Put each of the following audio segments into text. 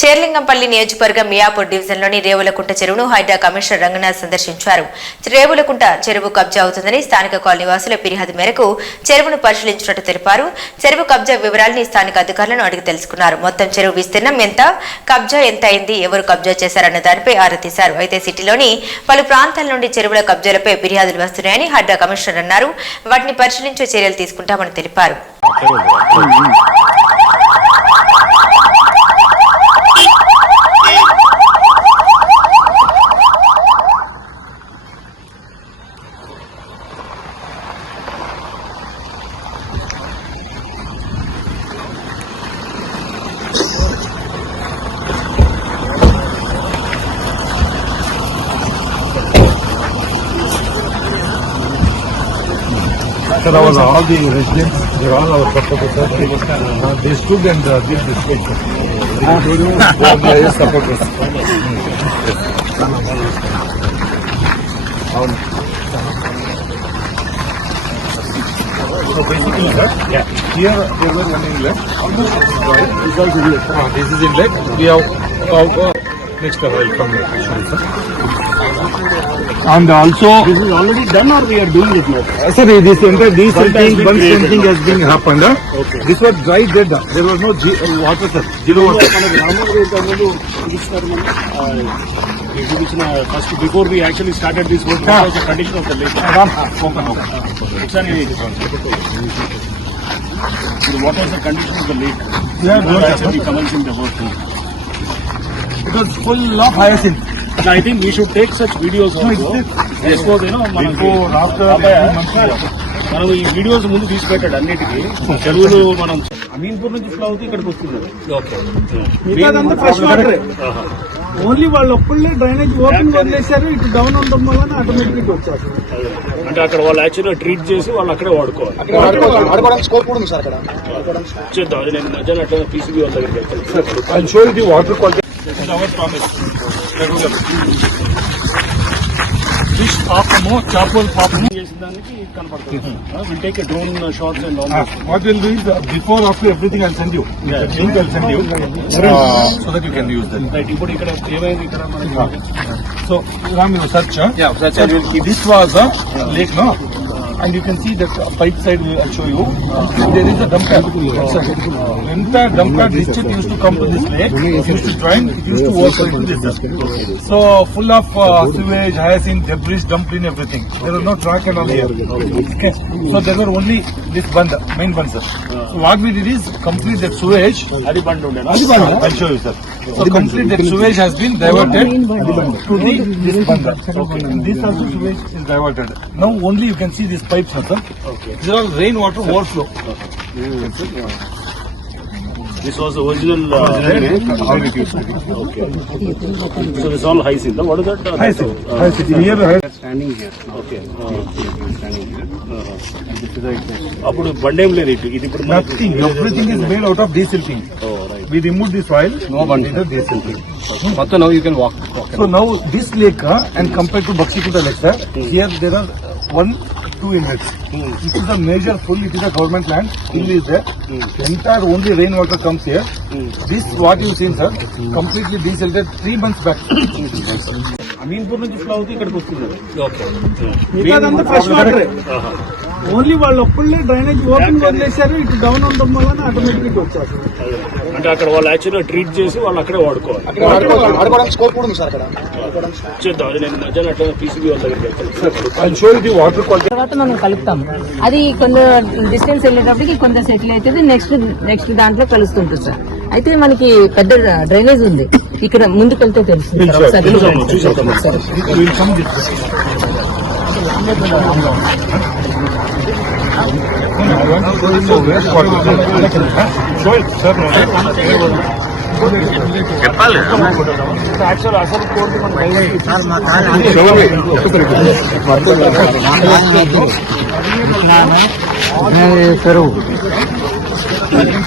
షేర్లింగంపల్లి నియోజకవర్గం మియాపూర్ డివిజన్లోని రేవులకుంట చెరువును హైడ్రా కమిషనర్ రంగనాథ్ సందర్శించారు. రేవులకుంట చెరువు కబ్జా అవుతుందని స్థానిక కాలనీ వాసుల ఫిర్యాదు మేరకు చెరువును పరిశీలించినట్టు తెలిపారు. చెరువు కబ్జా వివరాలని స్థానిక అధికారులను అడిగి తెలుసుకున్నారు. మొత్తం చెరువు విస్తీర్ణం ఎంత, కబ్జా ఎంత అయింది, ఎవరు కబ్జా చేశారన్న దానిపై ఆరా తీశారు. అయితే సిటీలోని పలు ప్రాంతాల నుండి చెరువుల కబ్జాలపై ఫిర్యాదులు వస్తున్నాయని హైడ్రా కమిషనర్ అన్నారు. వాటిని పరిశీలించే చర్యలు తీసుకుంటామని తెలిపారు. Sir, all the residents, they're all our supporters, sir. They stood and did this picture. They are supporters. So basically, sir, here there was one inlet. Right. This is inlet. This is inlet. We have next I will come here, sir. And also, this is already done or we are doing it now? Sir, this thing has been happened. Okay. This was dry dead. There was no water, sir. Zero water. First, before we actually started this work, what was the condition of the lake? What was the condition of the lake? Yeah, actually commencing the work. It was full of hyacinth. I think we should take such videos also. Expose, before, after, మనం ఈ వీడియోస్ ముందు తీసి పెట్టాడు అన్నిటికీ చెరువులు మనం అమీన్పూర్ నుంచి ఫ్లో అవుతూ ఇక్కడికి వస్తున్నారు. ఓన్లీ వాళ్ళు ఒక్కళ్ళే డ్రైనేజ్ ఓపెన్ వదిలేశారు. ఇటు డౌన్ ఉండడం వల్ల ఆటోమేటిక్ వచ్చారు. అంటే అక్కడ వాళ్ళు యాక్చువల్గా ట్రీట్ చేసి వాళ్ళు అక్కడే వాడుకోవాలి. చేద్దాం అది నేను మధ్యాహ్నం అట్లా పీసీబీ వాళ్ళ దగ్గరికి వెళ్తాను. వాటర్ క్వాలిటీ ఫిష్ పాపము చేపల పాపము చేసిన దానికి కనపడుతుంది. Will take a drone shots and all. What we'll do is before after everything I'll send you. Link I'll send you so that you can use that. Right. ఇప్పుడు ఇక్కడ ఏమైంది ఇక్కడ మనకి? So Ram, you search. This was a lake, no? And you can see that pipe side I'll show you. There is a dump truck. Entire dump truck district used to come to this lake. Used to join. It used to work into this. So full of sewage, hyacinth, debris dumped in everything. There was no track and all here. Okay. So there were only this band, main band, sir. So what we did is complete that sewage. అది బండి ఉండేనా? I'll show you, sir. So complete that sewage has been diverted to this band. This also sewage is diverted. Now only you can see these pipes, sir. Okay. These are all rainwater overflow. This was the original How it used to be. okay. So this all hyacinth. What is that? Hyacinth. Hyacinth. Here, Standing here. Okay. Standing here. అప్పుడు బండేం లేదు ఇటు. ఇది ఇప్పుడు nothing. Everything is made out of desilting. Oh, right. We removed the soil. No band. Desilting. But now you can walk. So now this lake and compared to Bakshikuta lake, sir, here there are 1-2 inlets. It is a major full. It is a government land. Hill is there. Entire only rainwater comes here. This what you seen, sir, completely desilted 3 months back. Ameenpur నుంచి ఫ్లో అవుతూ ఇక్కడికి వస్తున్నారు. Fresh water. Only వాళ్ళు ఒక్కళ్ళే drainage open వదిలేశారు. ఇటు డౌన్ ఉండడం వల్ల ఆటోమేటిక్ వచ్చారు. అంటే అక్కడ వాళ్ళు యాక్చువల్గా ట్రీట్ చేసి వాళ్ళు అక్కడే వాడుకోవాలి. చేద్దాం అది నేను మధ్యాహ్నం అట్లా పీసీబీ వాళ్ళ దగ్గరికి వెళ్తాను. I'll show you the water quality. తర్వాత మనం కలుపుతాము. అది కొంత డిస్టెన్స్ వెళ్ళేటప్పటికి కొంత సెటిల్ అవుతుంది. నెక్స్ట్ దాంట్లో కలుస్తుంటుంది సార్. అయితే మనకి పెద్ద డ్రైనేజ్ ఉంది ఇక్కడ. ముందుకు వెళ్తే తెలుస్తుంది. చెప్పాలి అసలు court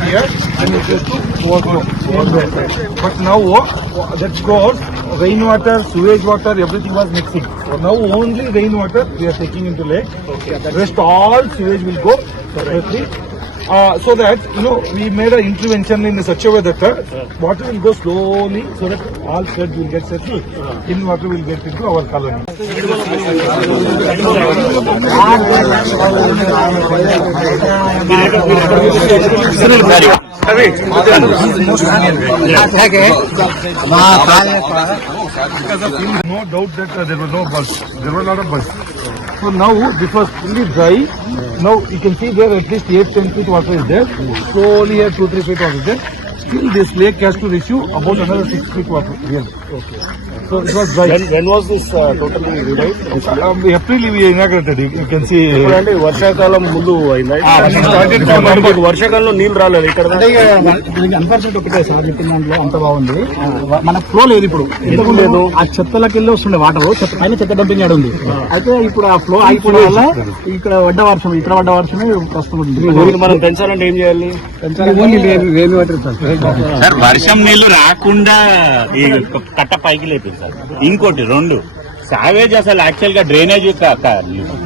here and it is to overflow. But now that goes rainwater, sewage water, everything was mixing. So now only rainwater we are taking into lake. Okay. The rest all sewage will go separately. So that, we made an intervention in such a way that water will go slowly so that all floods will get settled. In water will get into our colony. No doubt that there were no bugs. There were a lot of bugs. So now this was fully dry. Now you can see there at least 8-10 feet water is there. Slowly here 2-3 feet water is there. Still this lake has to receive about another 6 feet water here. So it was dry. When was this totally revived? April we inaugurated. You can see. అంటే వర్షాకాలం ముందు అయిందా? వర్షాకాలంలో నీళ్ళు రాలేదు ఇక్కడ. అన్ఫార్చునేట్ ఒకటే సార్ చెప్పిన దాంట్లో అంత బాగుంది. మనకు ఫ్లో లేదు ఇప్పుడు. ఎందుకు లేదు? ఆ చెత్తలకి వెళ్ళి వస్తుండే వాటర్ పైన చెత్త డంపింగ్ యార్డ్ ఉంది. అయితే ఇప్పుడు ఆ ఫ్లో అయిపోవడం వల్ల ఇక్కడ పడ్డ వర్షమే ప్రస్తుతం ఉంది. మనం పెంచాలంటే ఏం చేయాలి? సార్ వర్షం నీళ్లు రాకుండా ఈ కట్ట పైకి లేపింది సార్. ఇంకోటి 2 సావేజ్ అసలు యాక్చువల్ గా డ్రైనేజ్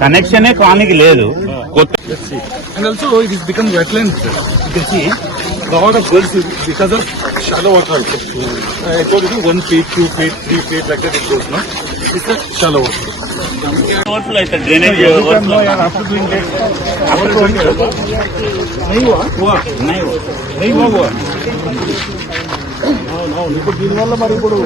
కనెక్షన్ కానికి లేదు. కొత్త And also it is become wetlands. You can see a lot of birds because of shallow water. I told you 1 feet, 2 feet, 3 feet like that it goes. No, it's a shallow water. Overflow అయితే drainage After doing that, नहीं हुआ.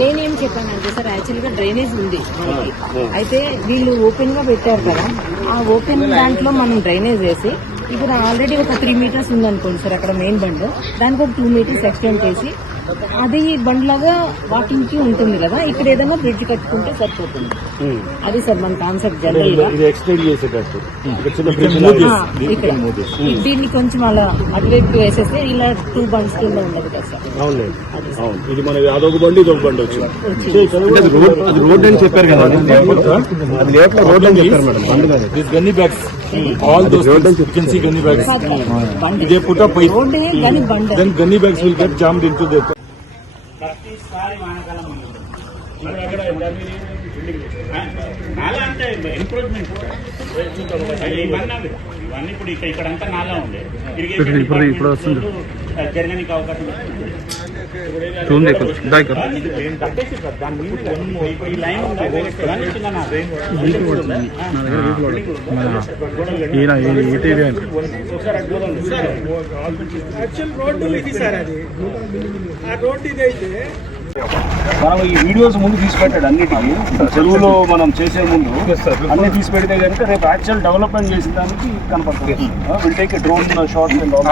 నేనేం చెప్పానంటే sir actual గా డ్రైనేజ్ ఉంది మనకి. అయితే వీళ్ళు ఓపెన్ గా పెట్టారు కదా, ఆ ఓపెన్ దాంట్లో మనం డ్రైనేజ్ వేసి ఇప్పుడు ఆల్రెడీ ఒక 3 మీటర్స్ ఉందనుకోండి సార్ అక్కడ మెయిన్ బండ్, దానికి ఒక 2 మీటర్స్ ఎక్స్టెండ్ చేసి అది బండ్ లాగా వాకింగ్ కి ఉంటుంది కదా, ఇక్కడ ఏదైనా బ్రిడ్జ్ కట్టుకుంటే సరిపోతుంది. అది సార్ మన కాన్సెప్ట్ జనరల్ గా. ఇది ఎక్స్టెండ్ చేసేటట్టు ఇక్కడ దీన్ని కొంచెం అలా అటువైపు వేసేస్తే ఇలా 2 బండ్స్ కింద ఉండదు కదా సార్. అవును. ఇది మన అదొక బండి ఇదొక బండి వచ్చింది. అది రోడ్ అని చెప్పారు కదా, అది లేట్ రోడ్ అని చెప్పారు madam. These gunny bags, all those things, you can see gunny bags. They put up pipe, రోడ్డే కానీ bund. then gunny bags will get jammed into the. ప్రతిసారి వానకాలం నాలా అంటే ఎంక్రోచ్మెంట్ ఇవన్నీ ఇప్పుడు ఇక్కడంతా నాలా ఉండే ఇప్పుడు వస్తుంది జరగడానికి అవకాశం కట్టేసి సార్ దాని మీద ఈ లైన్ రోడ్డు ఇది సార్, అది ఆ రోడ్డు ఇదైతే మనం ఈ వీడియోస్ ముందు తీసి పెట్టాడు అన్నిటికీ. చెరువులో మనం చేసే ముందు అన్ని తీసి పెడితే కనుక రేపు యాక్చువల్ డెవలప్మెంట్ చేసిన దానికి కనపడుతుంది. Will take drone shots and all.